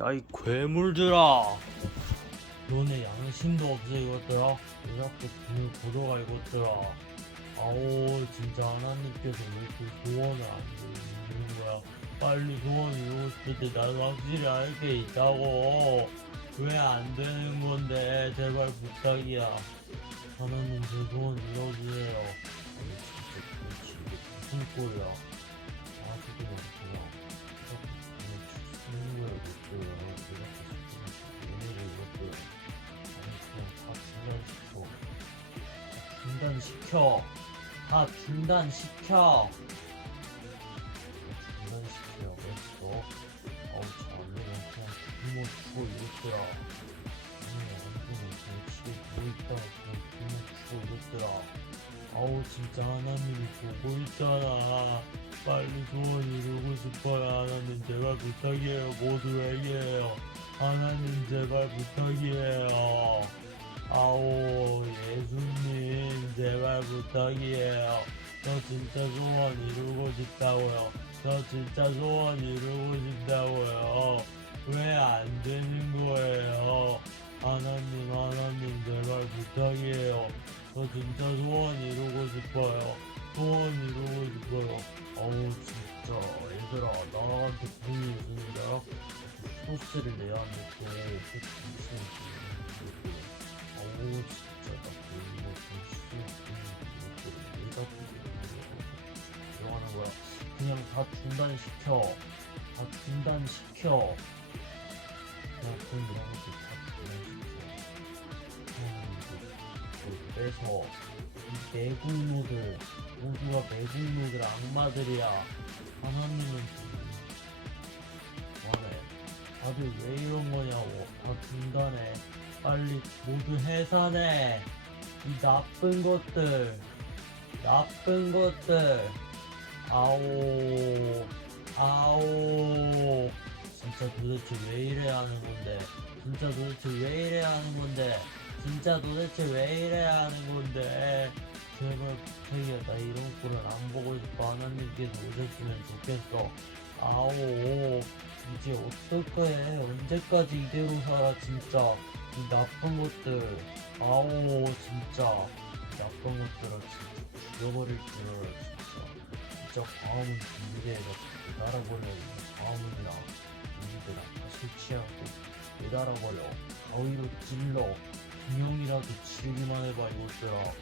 야 이 괴물들아. 너네 양심도 없어 이것들아. 왜 자꾸 돈을 걷어가 이것들아. 아오 진짜 하나님께서 왜 이렇게 소원을 안 이루는 거야? 빨리 소원 이루고 싶을 때 나도 확실히 알게 있다고. 왜 안 되는 건데? 제발 부탁이야. 하나님 제 소원 이뤄주세요. 아니 진짜 도대체 이게 무슨 꼴이야 중단시켜. 다 중단시켜. 다 중단시켜. 그랬어 어우 저 원래는 그냥 부모 주고 이랬더라. 아니 완전히 그냥 집에 누워있다가 그냥 부모 주고 이랬더라. 아우 진짜 하나님이 보고 있잖아. 빨리 소원 이루고 싶어요. 하나님 제발 부탁이에요. 모두에게요. 하나님 제발 부탁이에요. 아오 부탁이에요. 저 진짜 소원 이루고 싶다고요. 저 진짜 소원 이루고 싶다고요. 왜 안 되는 거예요? 하나님 하나님 제발 부탁이에요. 저 진짜 소원 이루고 싶어요. 소원 이루고 싶어요. 어우 진짜 얘들아 나한테 돈이 있으니까 소스를 내야 하는데 또 소스 내가 들어가는 거야? 그냥 다 중단시켜. 다 중단시켜. 그냥 돈 이런 것도 다 중단시켜. 하나님 그래서 이 매국노들 모두가 매국노들 악마들이야. 하나님은 뭐하네 다들 왜 이런 거냐고. 다 중단해. 빨리 모두 해산해. 이 나쁜 것들 나쁜 것들. 아오 아오. 진짜 도대체 왜 이래야 하는 건데. 진짜 도대체 왜 이래야 하는 건데. 진짜 도대체 왜 이래야 하는 건데. 제발 부탁이야 나 이런 꼴을 안 보고 싶어 하나님께서 오셨으면 좋겠어. 아오 이제 어떡해. 언제까지 이대로 살아 진짜. 이 나쁜 것들. 아오 진짜. 이 나쁜 것들아 진짜 진짜 진짜 광화문 준비대에서 매달아버려 광화문이랑 준비대랑 다 설치하고 매달아버려 가위로 찔러 분명이라도 지르기만 해봐 이것들아